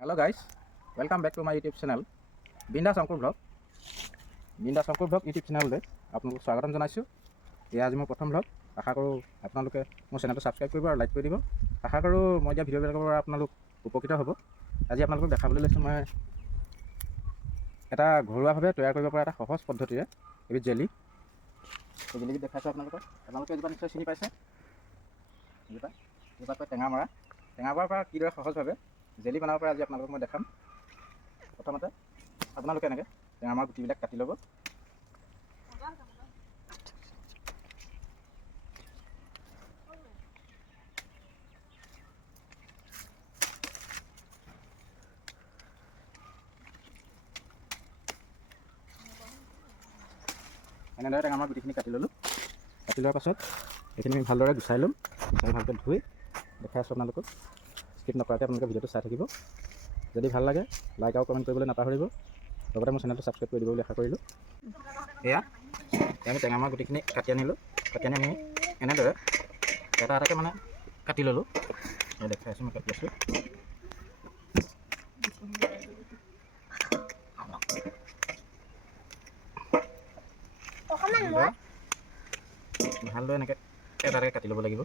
Hello guys, welcome back to my YouTube channel Bindas Ankur Vlog. Bindas Ankur Vlog YouTube channel le আপোনালোকক স্বাগতম জনাইছো। এয়া আজি মোৰ প্ৰথম vlog। আশা কৰোঁ আপোনালোকে মোৰ চেনেলটো সাবস্ক্ৰাইব কৰিব আৰু লাইক কৰি দিব। আশা কৰোঁ মই দিয়া ভিডিঅ'বিলাকৰ পৰা আপোনালোক উপকৃত হ'ব। আজি আপোনালোকক দেখাবলৈ লৈছোঁ মই এটা ঘৰুৱাভাৱে তৈয়াৰ কৰিব পৰা এটা সহজ পদ্ধতিৰে এবিধ জেলি। এই জেলিবিধ দেখাইছোঁ আপোনালোকে এজোপা নিশ্চয় চিনি পাইছে। এজোপা কয় টেঙা মৰাৰ পৰা কিদৰে সহজভাৱে জেলি বনাব পৰা আজি আপোনালোকক মই দেখাম। প্ৰথমতে আপোনালোকে এনেকৈ টেঙামৰাৰ গুটিবিলাক কাটি ল'ব। এনেদৰে টেঙামৰাৰ গুটিখিনি কাটি ল'লোঁ। কাটি লোৱাৰ পাছত এইখিনি আমি ভালদৰে গুচাই ল'ম। গুচাই ভালকৈ ধুই দেখাই আছোঁ আপোনালোকক। স্কিপ নকৰাকৈ আপোনালোকে ভিডিঅ'টো চাই থাকিব। যদি ভাল লাগে লাইক আৰু কমেণ্ট কৰিবলৈ নাপাহৰিব। লগতে মোৰ চেনেলটো ছাবস্ক্ৰাইব কৰি দিব বুলি আশা কৰিলোঁ। এয়া আমি টেঙামৰাৰ গুটিখিনি কাটি আনিলোঁ। কাটি আনি আমি এনেদৰে এটা এটাকৈ মানে কাটি ল'লোঁ। দেখাই আছোঁ মই কাটি আছোঁ। ভালদৰে এনেকৈ এটা এটাকৈ কাটি ল'ব লাগিব।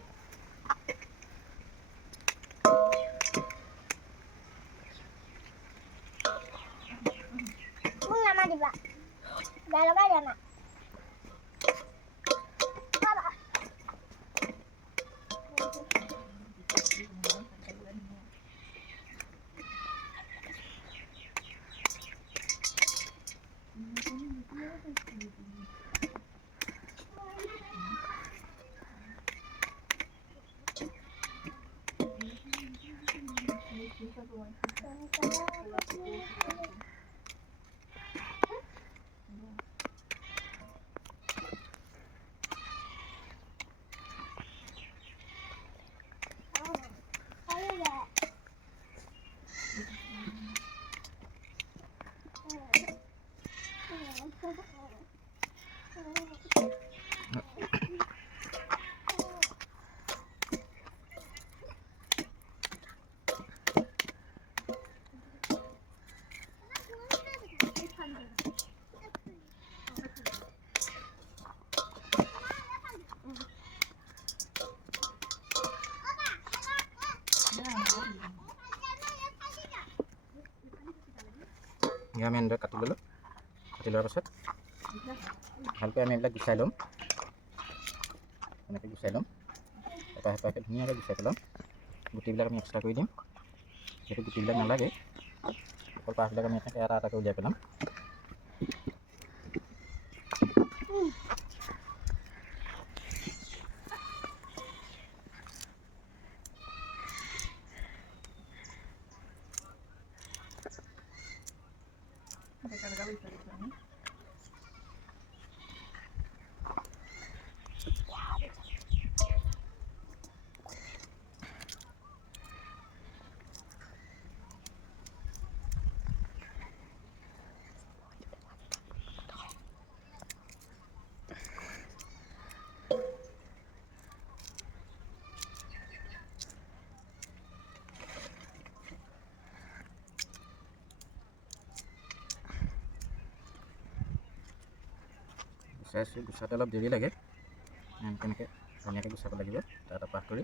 আমি এনেদৰে কাটি ল'লোঁ। কাটি লোৱাৰ পাছত ভালকৈ আমি এইবিলাক গুচাই ল'ম। এনেকৈ গুচাই ল'ম। হেপাকৈ ধুনীয়াকৈ গুচাই পেলাম। গুটিবিলাক আমি এক্সট্ৰা কৰি দিম। যিহেতু গুটিবিলাক নালাগে, অকল পাতবিলাক আমি এটা এটাকৈ উলিয়াই পেলাম। গুচাওঁতে অলপ দেৰি লাগে। তেনেকৈ ধুনীয়াকৈ গুচাব লাগিব এটা এটা পাঠ কৰি।